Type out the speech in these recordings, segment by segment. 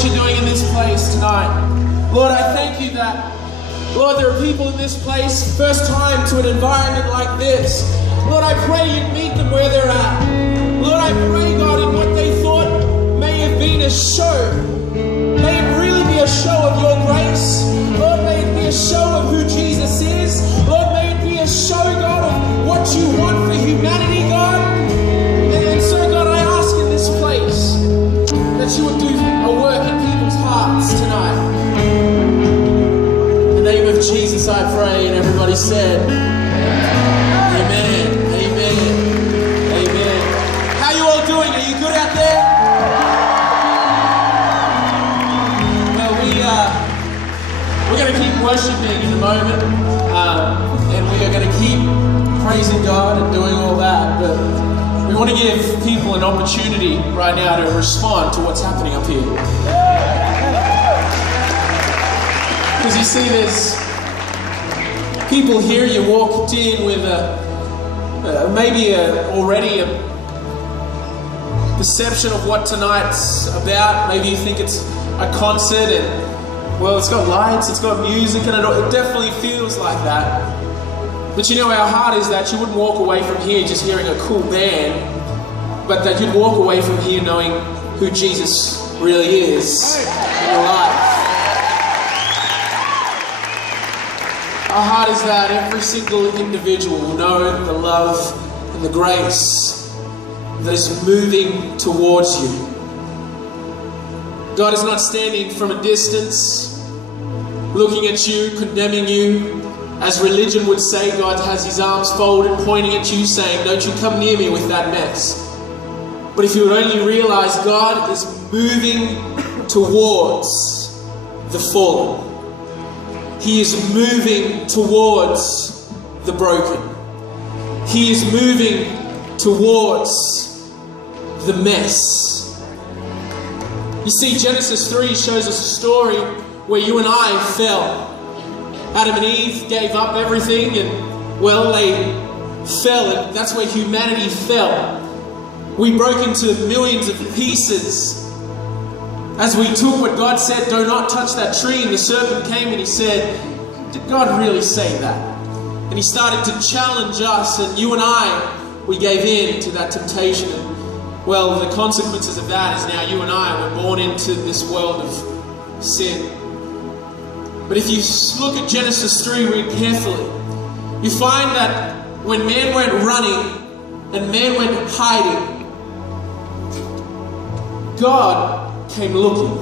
what you're doing in this place tonight. Lord, I thank you that, Lord, there are people in this place, first time to an environment like this. Lord, I pray you'd meet them where they're at. Lord, I pray, God, in what they thought may have been a show, may it really be a show of your grace. Lord, may it be a show of who Jesus is. Lord, may it be a show, God, of what you want for humanity, God. And so, God, I ask in this place that you would do a work in people's hearts tonight. In the name of Jesus, I pray, and everybody said, Amen, amen, amen. How you all doing? Are you good out there? Well, we're going to keep worshiping in a moment, and we are going to keep praising God and doing all that, but we want to give people an opportunity right now to respond to what's happening up here. Because you see, there's people here, you walked in with already a perception of what tonight's about. Maybe you think it's a concert and, well, it's got lights, it's got music, and it definitely feels like that. But you know, our heart is that you wouldn't walk away from here just hearing a cool band, but that you'd walk away from here knowing who Jesus really is in your life. Our heart is that every single individual will know the love and the grace that is moving towards you. God is not standing from a distance, looking at you, condemning you. As religion would say, God has his arms folded, pointing at you, saying, don't you come near me with that mess. But if you would only realize, God is moving towards the fallen. He is moving towards the broken. He is moving towards the mess. You see, Genesis 3 shows us a story where you and I fell. Adam and Eve gave up everything and, well, they fell, and that's where humanity fell. We broke into millions of pieces as we took what God said, do not touch that tree, and the serpent came and he said, did God really say that? And he started to challenge us, and you and I, we gave in to that temptation. And, well, the consequences of that is now you and I were born into this world of sin. But if you look at Genesis 3 read carefully, you find that when man went running and man went hiding, God came looking.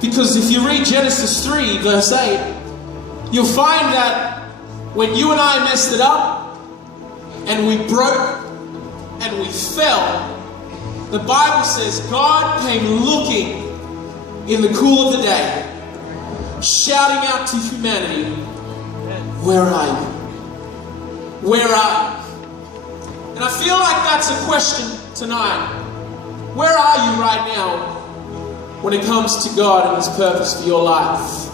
Because if you read Genesis 3 verse 8, you'll find that when you and I messed it up and we broke and we fell, the Bible says God came looking in the cool of the day, shouting out to humanity, where are you? Where are you? And I feel like that's a question tonight. Where are you right now when it comes to God and his purpose for your life?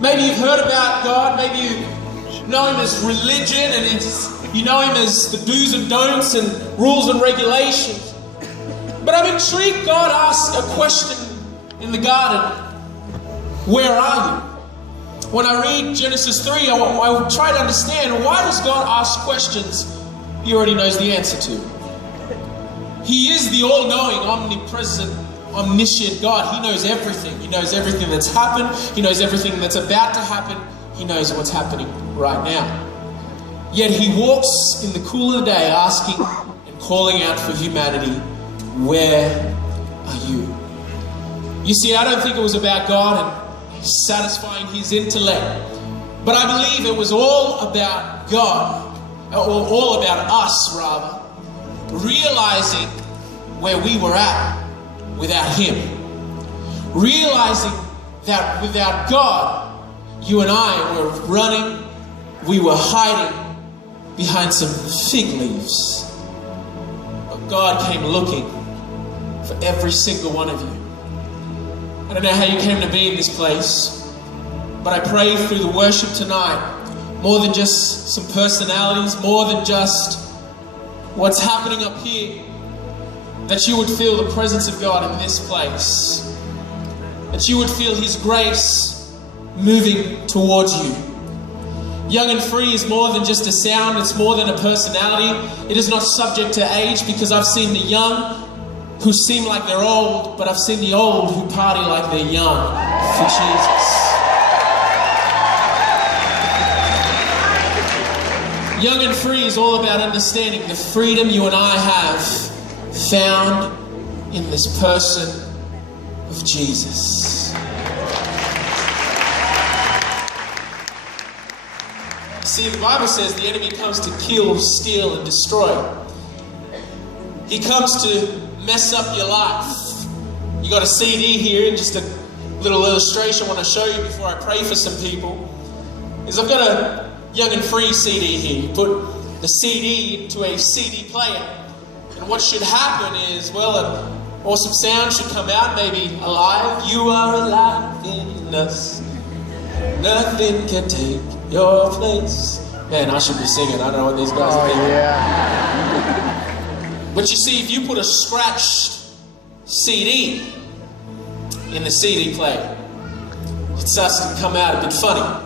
Maybe you've heard about God, maybe you know him as religion, and you know him as the do's and don'ts and rules and regulations. But I'm intrigued God asked a question in the garden. Where are you? When I read Genesis 3, I try to understand, why does God ask questions he already knows the answer to? He is the all-knowing, omnipresent, omniscient God. He knows everything. He knows everything that's happened. He knows everything that's about to happen. He knows what's happening right now. Yet he walks in the cool of the day asking and calling out for humanity, where are you? You see, I don't think it was about God and satisfying his intellect, but I believe it was all about God, or all about us rather, realizing where we were at without him, realizing that without God, you and I were running, we were hiding behind some fig leaves, but God came looking for every single one of you. I don't know how you came to be in this place, but I pray through the worship tonight, more than just some personalities, more than just what's happening up here, that you would feel the presence of God in this place. That you would feel His grace moving towards you. Young and Free is more than just a sound, it's more than a personality. It is not subject to age, because I've seen the young who seem like they're old, but I've seen the old who party like they're young for Jesus. Young and Free is all about understanding the freedom you and I have found in this person of Jesus. See, the Bible says the enemy comes to kill, steal, and destroy. He comes to mess up your life. You got a CD here, and just a little illustration I want to show you before I pray for some people. Is I've got a Young and Free CD here. You put the CD into a CD player, and what should happen is, well, an awesome sound should come out, maybe alive. You are alive in us. Nothing can take your place. Man, I should be singing. I don't know what these guys are thinking. Yeah. But you see, if you put a scratched CD in the CD player, it starts to come out a bit funny.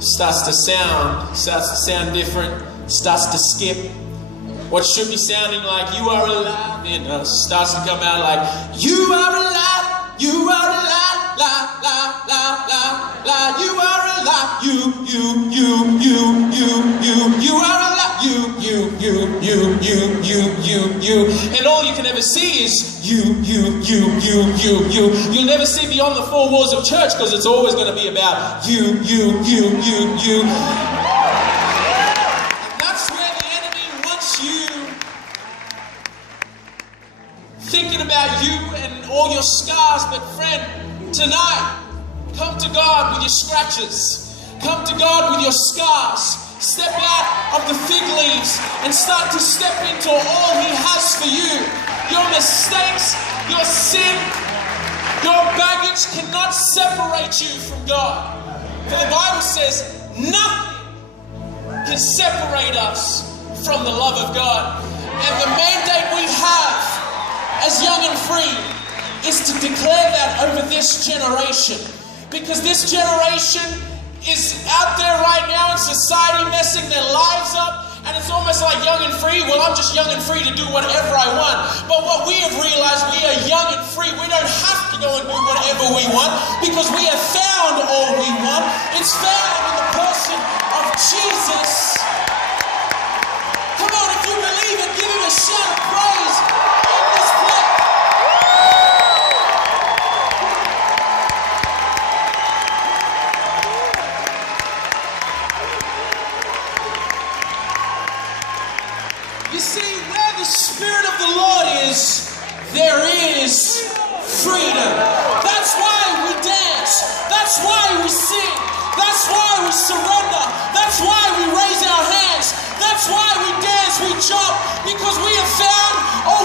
Starts to sound different, starts to skip. What should be sounding like you are alive in us starts to come out like you are alive, you are alive, la la la la la, you are alive, you are alive, you, and all you can ever see is you. You'll never see beyond the four walls of church, because it's always going to be about you. And that's where the enemy wants you thinking about you and all your scars. But friend, tonight, come to God with your scratches. Come to God with your scars. Step out of the fig leaves and start to step into all He has for you. Your mistakes, your sin, your baggage cannot separate you from God. For the Bible says nothing can separate us from the love of God. And the mandate we have as Young and Free is to declare that over this generation. Because this generation is out there right now in society messing their lives up, and it's almost like Young and Free, well, I'm just young and free to do whatever I want. But what we have realized, we are young and free. We don't have to go and do whatever we want, because we have found all we want. It's found in the person of Jesus. Come on, if you believe it, give Him a shout of praise in this place. You see, where the Spirit of the Lord is, there is freedom. That's why we dance. That's why we sing. That's why we surrender. That's why we raise our hands. That's why we dance, we jump, because we have found all